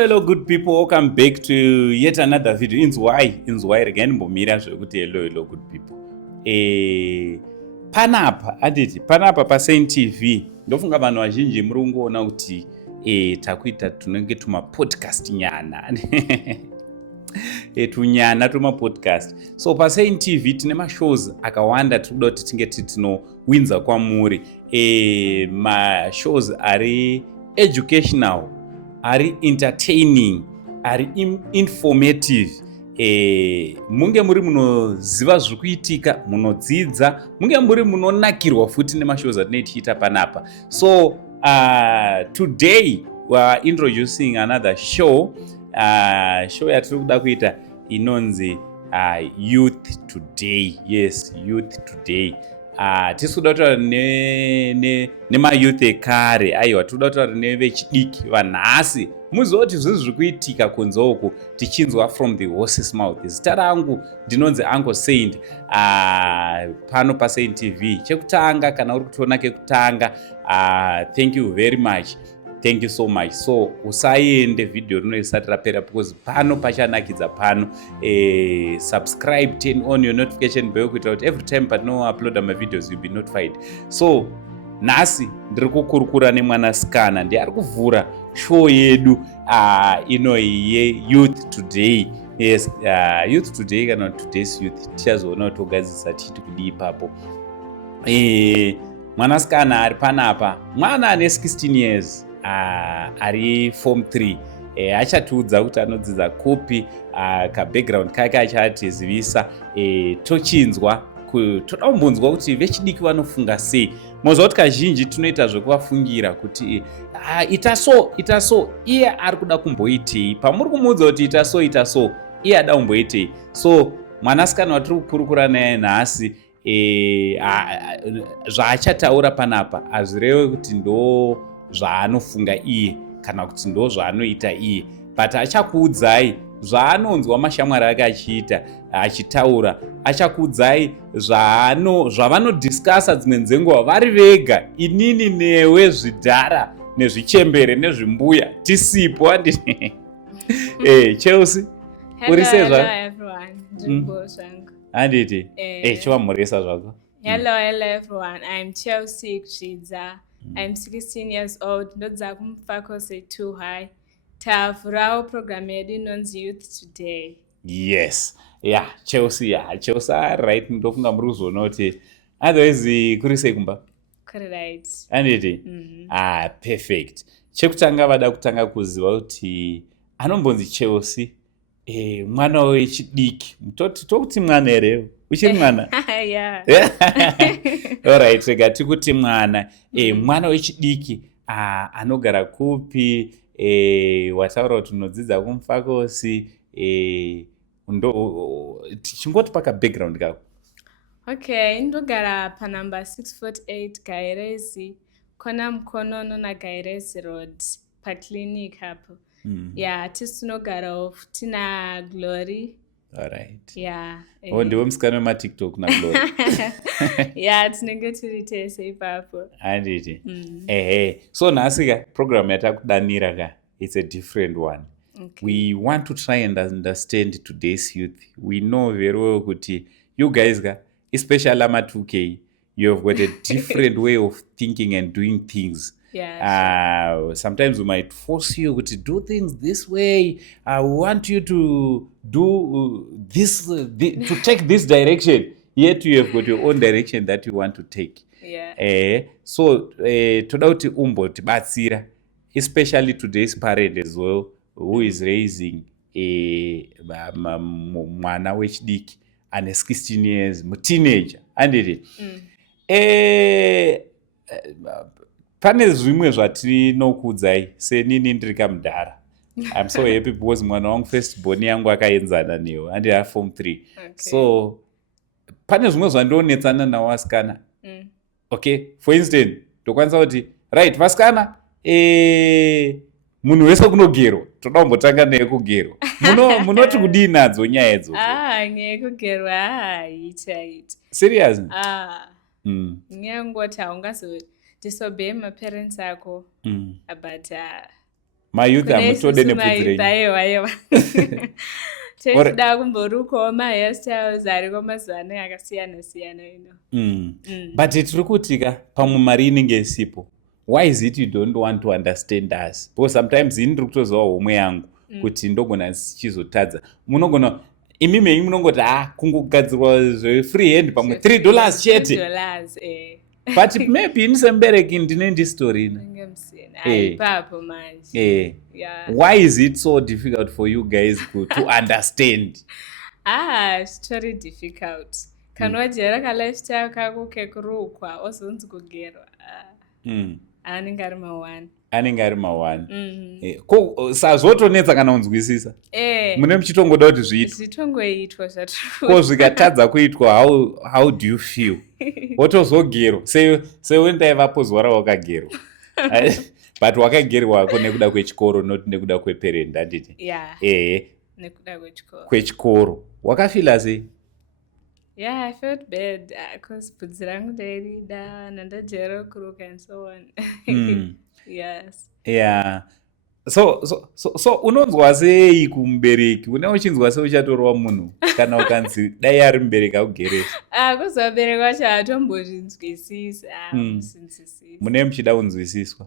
Hello good people, welcome back to yet another video. Inzwai again mbomira zvekuti hello good people. Panapa pa Saint TV ndofunga vanhu vazhinji muri kungoona kuti takuita tunenge tuma podcast nyana. Tunyana tuma podcast. So pa Saint TV tine ma shows akawanda tikuda kuti tinge tinowinza kwamuri. Ma shows ari educational, ari entertaining, ari informative. Munge muri munoziva zvikuitika, munodzidza, munge muri munonakirwa futi nemashows atinoita panapa. So today we are introducing another show. Show yatiri kuda kuita inonzi Youth Today. Yes, Youth Today. Tiri kuda kutaura nema-youth ekare, aiwa, tiri kuda kutaura nevechidiki vanhasi. Muziva kuti zvizvi zviri kuitika kunze uku tichinzwa from the horse's mouth. Zita rangu ndinonzi Uncle Saint, pano pa Saint TV. Chekutanga kana uri kutiona kekutanga, thank you very much. Thank you so much. So usaende video rino isati rapera because pano pachanakidza pano. Subscribe, turn on your notification bell kuitira kuti every time patino upload my videos you'll be notified. So nhasi ndiri kukurukura nemwanasikana ndiari kuvhura show yedu inoyi ye-Youth Today. Yes, Youth Today kana Today's Youth tichazoona kuti ogadzisa chiti kudi ipapo. Mwanasikana ari panapa, mwana ane 16 years, ari form 3. Achatiudza kuti anodzidza kupi, ka-background kake achatizivisa. Tochinzwa, toda kumbonzwa kuti vechidiki vanofunga sei. Moziva kuti kazhinji tunoita zvekuvafungira kuti ita so, iye ari kuda kumboitei. Pamuri kumuudza kuti ita so, iye ada kumboitei. So mwanasikana watiri kukurukura naye nhasi, zvaachataura panapa hazvirevi kuti ndo zvaanofunga iye kana kuti ndo zvaanoita iye, but achakuudzai zvaanonzwa mashamwari ake achiita achitaura. Achakuudzai zvavanodiscasa dzimwe dzenguva vari vega, inini newe zvidhara nezvichembere nezvimbuya tisipo. Handiti? Chelsea, uri sezva? Hello everyone. Ndimbo zvangu. Handiti? Chivamhoresa zvako. Hello everyone. I'm Chelsea achitiiudza. I'm 16 years old. Ndodza kumufakose too high. Tavhurawo program yedu inonzi Youth Today. Yes. Yeah, Chelsea, right, ndofunga muri kuzoona kuti otherwise kuri sei kumba? Kuri right. Handiti? Perfect. Chekutanga vada kutanga kuziva kuti anombonzi Chelsea, mwana wechidiki. Tokuti mwana here? Uchiri mwana? Yeah. Alright, rega tikuti mwana. Mwana wechidiki anogara kupi? Wataura kuti unodzidza kumufakosi. Tichingoti paka background kako. Okay, ndogara pa number 648 Gairezi, kona mukono na Gairezi Road, pa clinic hapo. Yeah, tisinogara tina Glory. Alright. Yeah. Ndiwe musikana wema TikTok na Glory. Yeah, tinenge tiri tese ipapo. Handiti? So nhasi program yatakudanira ka, it's a different one. Okay. We want to try and understand today's youth. We know very well kuti you guys, especially ama 2K, you have got a different way of thinking and doing things. Yeah. Sure. Sometimes we might force you to do things this way. I want you to do this, to take this direction. Yet you have got your own direction that you want to take. Yeah. So toda kuti umbotibatsira, especially today's parent as well, who is raising mwana wechidiki ane 16 years, teenager. Handiti? Pane zvimwe zvatinokuudzai senini ndiri kamudhara. I'm so happy because mwana wangu first born yangu akaenzana newe, handiti form 3. Okay. So pane zvimwe zvandionetsana nawo vasikana. Okay, for instance, tokwanisa kuti right vasikana, munhu wese kunogerwa, toda kumbotanga naye kugerwa. Munoti kudii nadzo nyaya idzodzo? Nyaya yekugerwa ita. Serious? Nyangoti haungazo disobey my parents ako, but mayouth Kune hamutode isusu nebvudzi mayouth, renyu. aiwa. Tichida kumborukawo mahairstyles ariko mazuva ano akasiyana-siyana, But tiri kutika pamwe mari inenge isipo. Why is it you don't want to understand us? Because sometimes ini ndiri kutoziva homwe yangu kuti ndogona chizotadza. Munogona imimi munongoti kungogadzirwa zvefree hand pamwe $3 chete. $3, But maybe inisembereki ndine ndistori ina. Aipapo manje. Why is it so difficult for you guys to understand? It's very difficult. Kana wajera ka lifestyle kako kekurukwa ozonzi kugerwa. Anenge ari ma1. Ko sazotonetsa kana unzwisisa. Mune muchitongoda kuti zviitwe. Zvitongoitwa zvatiri. Ko zvikatadza kuitwa, how do you feel? Wotozogerwa. Sei wendaivapo zuva rawakagerwa. But wakagerwa ko nekuda kwechikoro not nekuda kweparent handiti. Nekuda kwechikoro. Kwechikoro. Wakafila sei? Yeah, I felt bad because bvudzi rangu ndairida ndandajera kuruka and so on. Yes. Yeah. So unonzwa sei kumubereki? Une uchinzwa sei uchatorwa munhu kana ukanzi dai ari mubereki akugeresa? Kuzi vabereki vacho hatombozvinzwisisa. Mune muchida kunzwisiswa?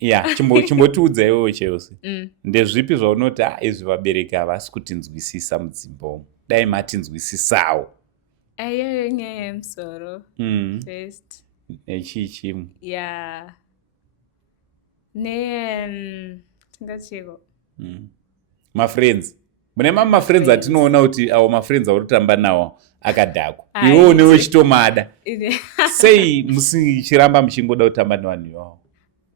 Yeah. Chimbotiudza iwewe chose. Ndezvipi zvaunoti izvi vabereki havasi kutinzwisisa mudzimba umu? Dai matinzwisisawo. Iyoyo nyaya yemusoro. First. Nechii chimwe? Yeah. Tingachiko. Mafriends. Mune mafriends atinoona kuti awo mafriends aurotamba nawo akadhakwa. Iwewe unewo chitomada. Sei musichiramba muchingoda kutamba nevanhu ivavo?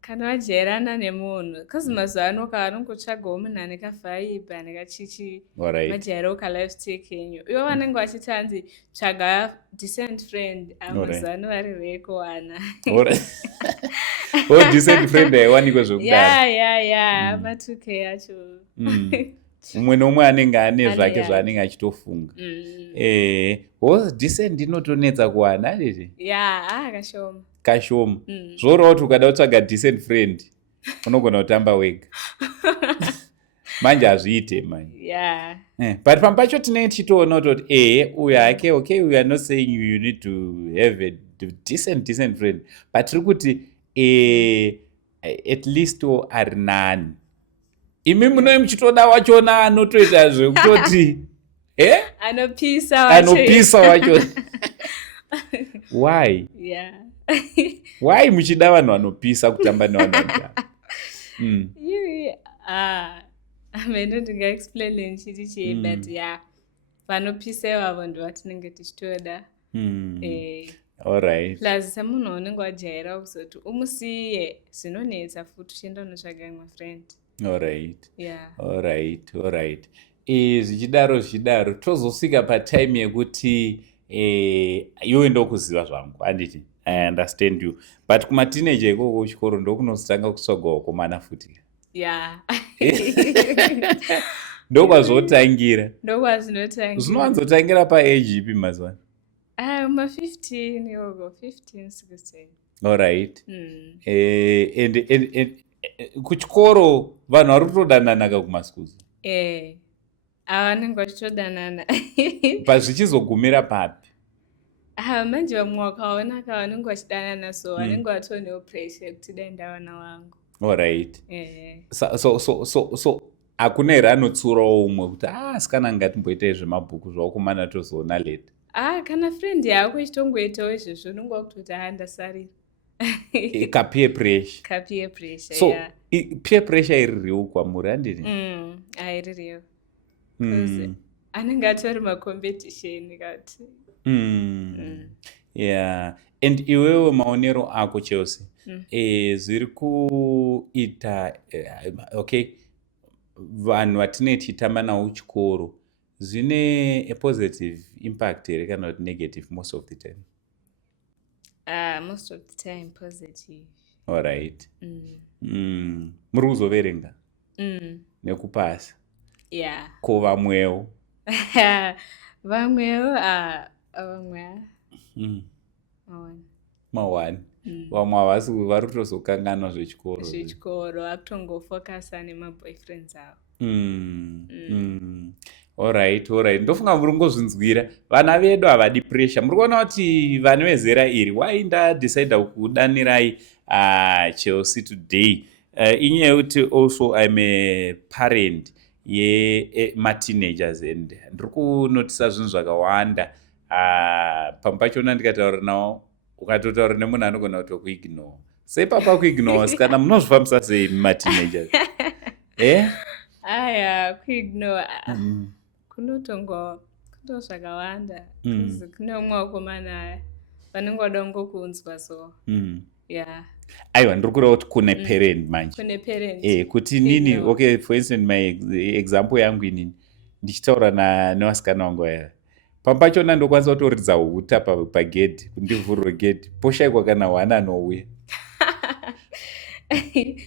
Kana wajerana nemunhu. Because mazuva ano kavanongotsvagawo munhu anekavhaibha anekachichi. Majairawo kalifestyle kenyu. Ivo vanenge vachitanzi tsvaga decent friend. Mazuva ano vari reko wana. Decent friend haiwanikwe zvekudaro. Yeah. Ma2K acho. Umwe nomwe anenge ane zvake zvaanenge achitofunga. Decent inotonetsa kuwana handiti? Yeah, kashoma. Zvorawo kuti ukada kutsvaga decent friend unogona kutamba wega. Manje hazviite manje. Yeah. But pamwe pacho tinenge tichitoona kuti uyu hake we are not saying you need to have a decent friend. But tiri kuti at least ari nani. Imi munoi muchitoda wachona anotoita zvekutoti anopisa wacho. Why? Yeah. Why muchida vanhu vanopisa kutamba nevanhu vakadaro? Mene ndingaexplain nchiti chii, but yeah, vanopisa ivavo ndo vatinenge tichitoda. Alright. Plus semunhu unenge wajaira kuzoti umusiye zvinonetsa futi uchienda unotsvaga imwe friend. Alright. Yeah. Alright. Zvichidaro tozosvika patime yekuti iwe ndokuziva zvangu handiti. I understand you. But kumateenager ikoko kuchikoro ndokunozotanga kutsvagawo komana futi. Yeah. Ndokwazvotangira. Ndokwazvinotangira. Zvinowanzotangira paage ipi mazuva? 15 yoko, 15, 16. Alright. And kuchikoro vanhu vari kutodanana kakumasikuzi? Vanenge vachitodanana. Pazvichizogumira papi? Manje vamwe wakaona kavanenge vachidanana so vanenge vatonewo pressure yekuti dai ndavana vangu. Alright. So hakuna here anotsurawo umwe kuti sikana ngatimboitai zvemabhuku zvawakomana tozoona leta. Kana friend yako ichitongoitawo izvozvo unenge wakutoti ndasarira. Peer pressure. So peer pressure iririwo kwamuri handiti? Iririwo. Anenge atori macompetition kati. Yeah. And iwewe maonero ako Chelsea zviri kuita vanhu vatinenge tichitamba nawo chikoro zvine a positive impact here kana kuti negative most of the time? Most of the time positive. Alright. Muri kuzoverenga nekupasa? Yeah. Ko vamwewo? Vamwewo Ma1. vamwe havasi vari kutozokanganwa zvechikoro vakutongofokasa nemaboyfriends avo. Alright. Ndofunga muri ngozvinzwira vana vedu havadi pressure. Muri kuona kuti vana vezera iri why ndadecida kudanirai Chelsea today inyaya yekuti also I'm a parent yemateenagers and ndiri kunotisa zvinhu zvakawanda. Pamwe pachona ndikataura nawo ukatotaura nemunhu anogona kutokuignore. Sei papa kuignore kana munozvifambisa sei mateenagers? Aya kuignore kunotongo zvakawanda kune umwe wakomana vanongoda kungokunzwa so aiwa ndiri kureva kuti kune parent manje kuti nini okay for instance my example yangu inini ndichitaura nevasikana vangu vaya pamba pachona ndokwanisa kutoridza huta pagedhi kundivhurire gedhi poshaikwa kana hwana anouya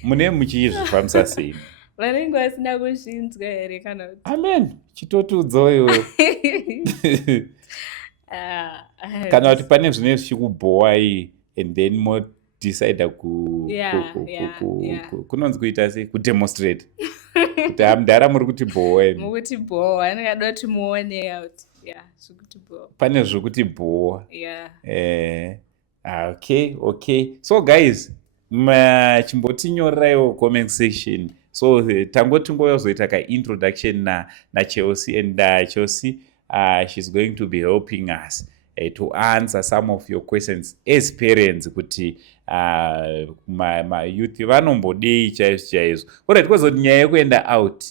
mune muchizvifambisa sei vanenge vasina kuzvinzwa here kana kuti amen chitotudzoyo kana kuti pane zvine zvichikubhowai and then modecida kunonzi kuita sei kudemonstrate kuti hamdara muri kuti bhowa anengada kuti muone pane zvekuti bhowa okay so guys chimbotinyoreraiwo comment section so tingozoita kaintroduction naChelsea and Chelsea she's going to be helping us to answer some of your questions as parents kuti youth vanombodei chaizvo alright kwazoti nyaya yekuenda out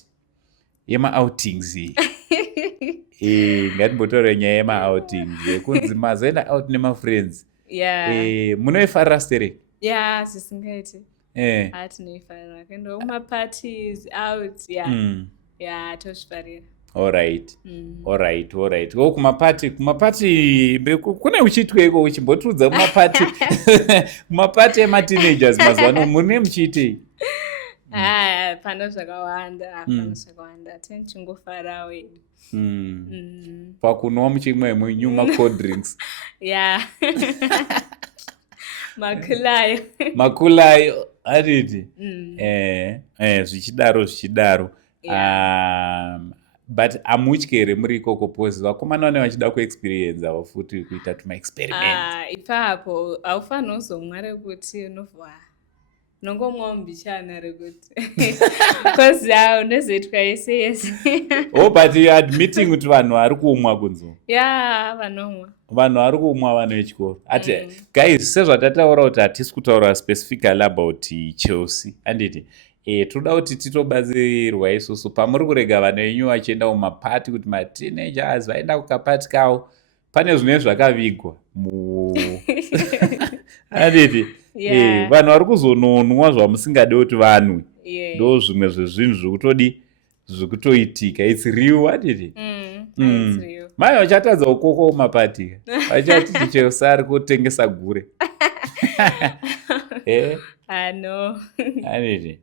yema-outings ngatimbotaura nyaya yema-outings yekunzi mazoenda out nemafriends munoifarira stereki zvisingaiti tinoifarira kuenda kumaparties out tozvifarira. Alright. Kumapati kune uchitweiko uchimbotrudza kumapati kumapati emateenagers mazuvano mune muchiitei? Pano zvakawanda tichingofarawo pakunwa muchimwe munyuma cold drinks makulayo aditi zvichidaro but hamutyi here muri ikoko pose vakomana vane vachida kuexperience avo futi kuita tumaexperiment ipapo haufaniri kuzomwa rekuti unovhwa nongomwa mbichana rekuti bcause unozoitwa yese yese but admitting kuti vanhu vari kuumwa kunzo vanomwa vanhu vari kuumwa vana vechikoro ati guys sezvatataura kuti hatisi kutaura specifically about Chelsea anditi toda kuti titobatsirwa isusu pamuri kurega vana venyu vachienda kumapati kuti mateenagers vaenda kukapati kavo pane zvine zvakavigwa anditi vanhu vari kuzononwa zvamusingade kuti vanwe ndo zvimwe zvezvinhu zvekutoitika its real anditi mai vachatadza ukoko kumapati vachatiti Chelsea ari kutengesa gure anditi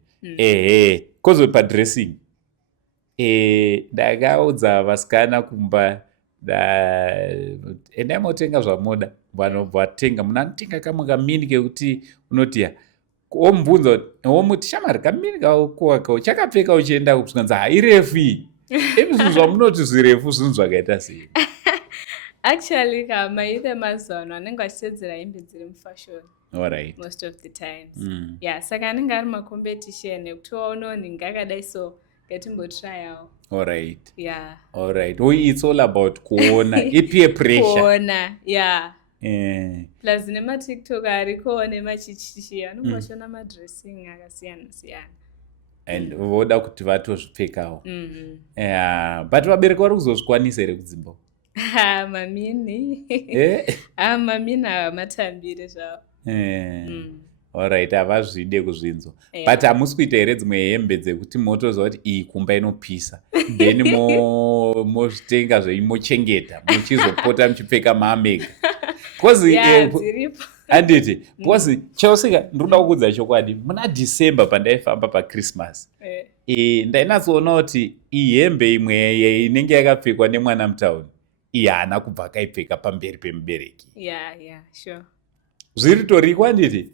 kozo padressing ndakaudza vasikana kumba endai motenga zvamoda vanobva vatenga munanotenga kamwe kamini kekuti unotiya omubvunza omuti shamari kamini kakoakao chakapfeka uchienda kusvikanza hairefu iyi zvinhu zvamunoti zvirefu zvinhu zvakaita sei actually maithe mazano anenge vachitedzera hembe dziri mufashion alright most of the times saka anenge ari macompetition ekuti waunonhinga akadai so ngatimbotryawo alright it's all about kuona ipeer pressure kuona plus nematiktok ariko nemachichichi anongashona madressing akasiyana siyana and voda kuti vatozvipfekawo but vabereki vari kuzozvikwanisa here kudzimba mamini mamini havamatambire zvavo alright havazvide kuzvinzwa but hamusi kuita here dzimwe hembe dzekuti motoziva kuti iyi kumba inopisa then mozvitenga zveimochengeta muchizopota muchipfeka maamega anditi bcause Chelsea ndinoda kuudza chokwadi muna December pandaifamba pachristmas ndainatsoona kuti iyi hembe imwe inenge yakapfekwa nemwana mutauni iyi haana kubva akaipfeka pamberi pemubereki zviritori kwanditi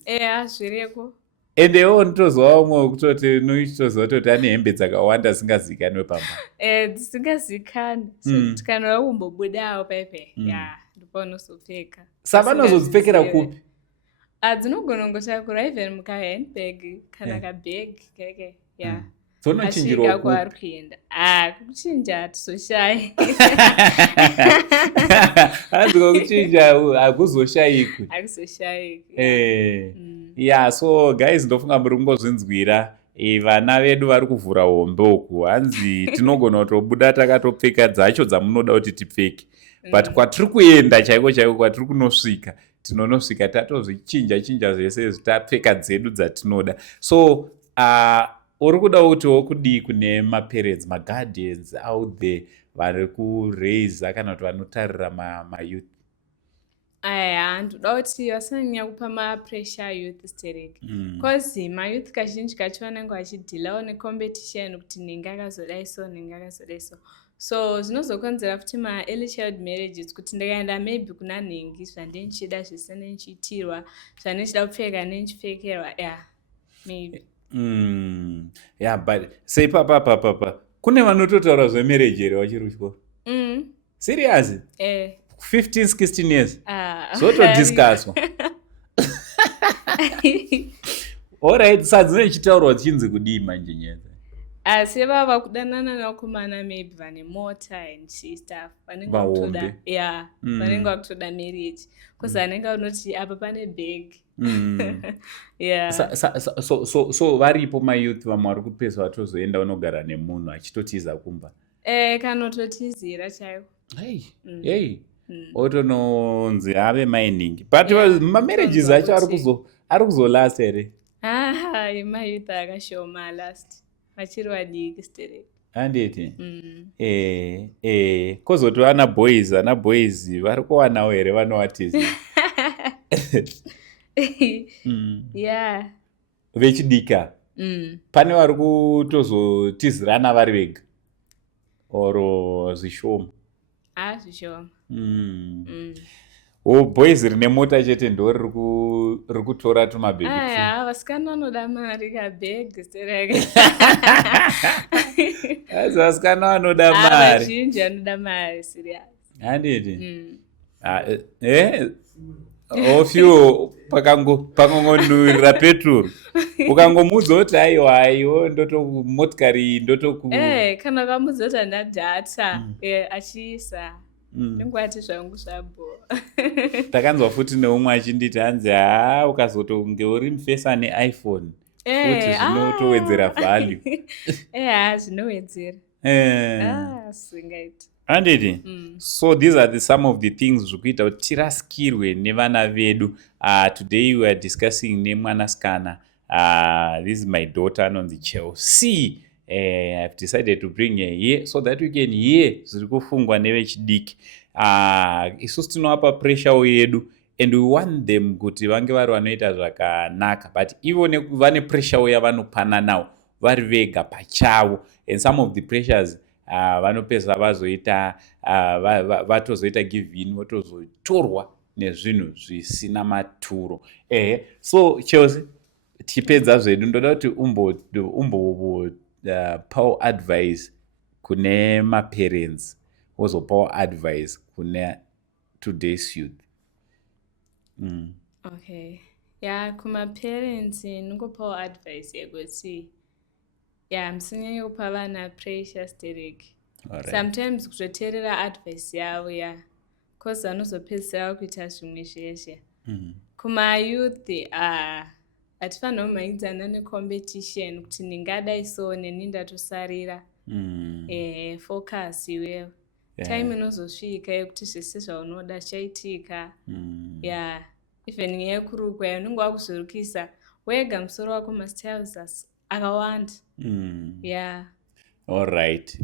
zviriko endewo nitozowa umwe wekutoti noitozowa toti ane hembe dzakawanda dzisingazivikanwe pamba dzisingazivikani tikanoda kumbobudawo paipe ndipo unozopfeka savanozodzipfekera kupi dzinogona kungotakura even mukahandbag kana kabhegi keke dzonochinjirwa kuari kuenda kuchinja hatizoshai hanzi kokuchinja hakuzoshayikwi so guys ndofunga muri kungozvinzwira vana vedu vari kuvhura hombe uku hanzi tinogona kutobuda takatopfeka dzacho dzamunoda kuti tipfeke but kwatiri kuenda chaiko chaiko kwatiri kunosvika tinonosvika tatozvichinja zvese tapfeka dzedu dzatinoda so uri kuda kutiwo kudii kune maparents maguardians out there vari kuraisa kana kuti vanotarira mayouth ndoda kuti vasanyanya kupa mapressure youth stereki cause mayouth kazhinji kacho vanenge vachidhilawo necompetition kuti nenge akazodaiso nenge akazodaiso so zvinozokonzera futi ma-early child marriages kuti ndikaenda maybe kuna nhengi zvandinchida zvese nenchiitirwa zvandichida kupfeka nenchipfekerwa maybe but sei papapapapa kune vanototaura zvemarriage here vachiri kuchikoro serious 15-16 years zvotodiscusswa allright sadzinenge chitaurwa chinzi kudii manje nyedza asi vava kudanana nakomana maybe vane mota and stuff vanenge vakutoda marriage because vanenge vanoti apa pane bag so varipo mayouth vamwe vari kupesa vatozoenda unogara nemunhu achitotiza kumba kanototizira chaiko otononzi ave mining but mamarriages acho ari kuzolast here mayouth akashoma last vachiri vadiki stereki handiti kozoti anaboys vari kuwanawo here vanovatiza vechidika pane vari kutozotizirana vari vega oro zvishoma zvishoma boys rine mota chete ndo riri kutora tumabhegi vasikana vanoda mari kabhegi stereki asi vasikana vanoda mari vazhinji vanoda mari serious handiti ofyo pakangonurira petrol ukangomudza kuti aiwaiwo motikari ndotoku kana ukamudza kuti handadhata achiisa ndingwati zvangu zvabho takanzwa futi neumwe achinditi hanzi ukazotonge uri mufesa neiphone futi zvinotowedzera value zvinowedzera singaiti handiti so these are some of the things zvikuita kuti tirasikirwe nevana vedu today we are discussing nemwanasikana this is my daughter anonzi Chelsea I've decided to bring her here so that we can hear zviri kufungwa nevechidiki isusu tinovapa pressure yedu and we want them kuti vange vari vanoita zvakanaka but ivo vane pressure yavanopana nawo vari vega pachavo and some of the pressures vanopesa vatozoita give in votozotorwa nezvinhu zvisina maturo so Chelsea tipedza zvedu ndoda kuti umbopawo advice kune maparents wozopawo advice kune today's youth okay kumaparents ndingopawo advice yekuti musinyanye kupa vana pressure stereki sometimes kutoteerera advice yavo cause vanozopedzisira kuita zvimwe zveshe kumayouth hatifanira kumhanyidzana necompetition kuti ningadai so neni ndatosarira focus iwewe time inozosvika yekuti zvese zvaunoda chaitika even nyaya yekurukwa unenge wakuzorukisa wega musoro wako mastyles akawanda allright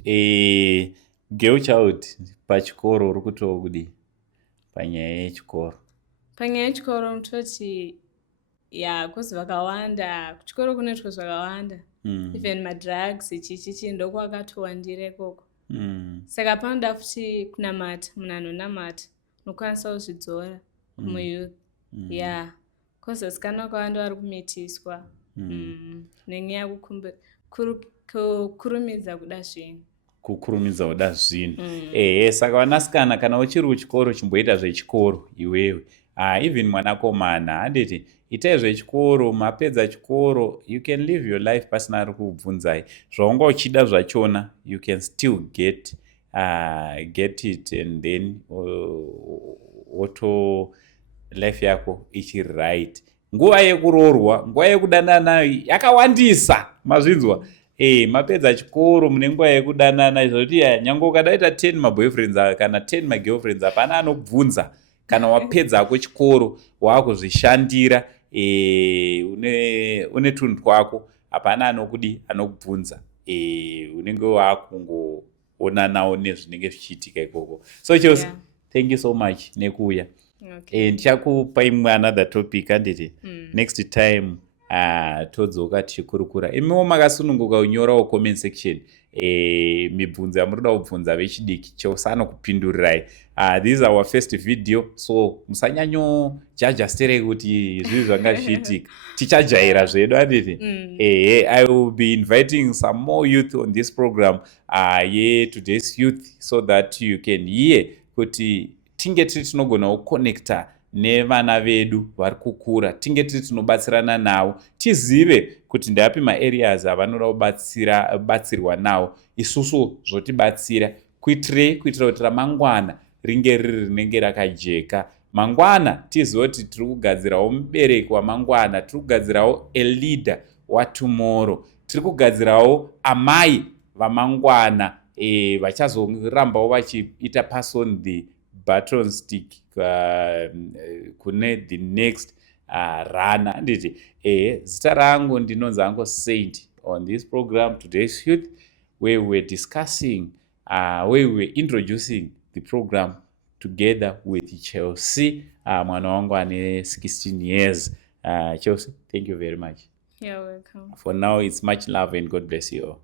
girl child pachikoro uri kutowo kudii panyaya yechikoro mutoti kozi vakawanda kuchikoro kunoitwa zvakawanda even madrugs chichichi ndokwakatowandira ikoko saka panoda futi kunamata munhu anonamata unokwanisa kuzvidzora kumuyouth kozozikanwa kwavando vari kumitiswa nenyaya yekukurumidza kuda zvinhu kukurumidza kuda zvinhu saka vanasikana kana uchiri kuchikoro chimboita zvechikoro iwewe even mwanakomana handiti itai zvechikoro, mapedza chikoro, you can live your life pasina ari kubvunzai zvaunga uchida zvachona, you can still get it and then life yako ichiri right. Nguva yekuroorwa, nguva yekudanana yakawandisa, mazvinzwa. Mapedza chikoro mune nguva yekudanana zvokuti nyange ukadaita 10 maboyfriends kana 10 magirlfriends hapana anobvunza. Kana wapedza ako chikoro wakuzvishandira une tunhu twako hapana anokubvunza. Unenge wakungoonanawo nezvinenge zvichiitika ikoko. So Chelsea, thank you so much nekuuya. Ndichakupa imwe another topic handiti next time todzoka tichikurukura. Imiwo makasununguka kunyorawo comment section mibvunzo yamunoda kubvunza vechidiki Chelsea anokupindurirai. This is our first video, so musanyanyo jaja sterei kuti zvinhu zvanga zvichiitika. Tichajaira zvedu handiti. I will be inviting some more youth on this program today's youth, so that you can hear kuti tinge tiri tinogona kuconnecta nevana vedu vari kukura, tinge tiri tinobatsirana navo, tizive kuti ndapi maareas avanoda kubatsirwa nawo, isusu zvotibatsira kuitira kuti ramangwana ringe riri rinenge rakajeka. Mangwana tizive kuti tiri kugadzirawo mubereki wamangwana, tiri kugadzirawo a leader watomorrow, tiri kugadzirawo amai vamangwana vachazorambawo vachiita pass on the baton stick kune the next runner. Handiti zita rangu ndinonzi Uncle Saint on this program Today's Youth, where we were discussing where we were introducing the program together with Chelsea, mwana wangu ane 16 years. Chelsea, thank you very much. You're welcome. For now, it's much love and God bless you all.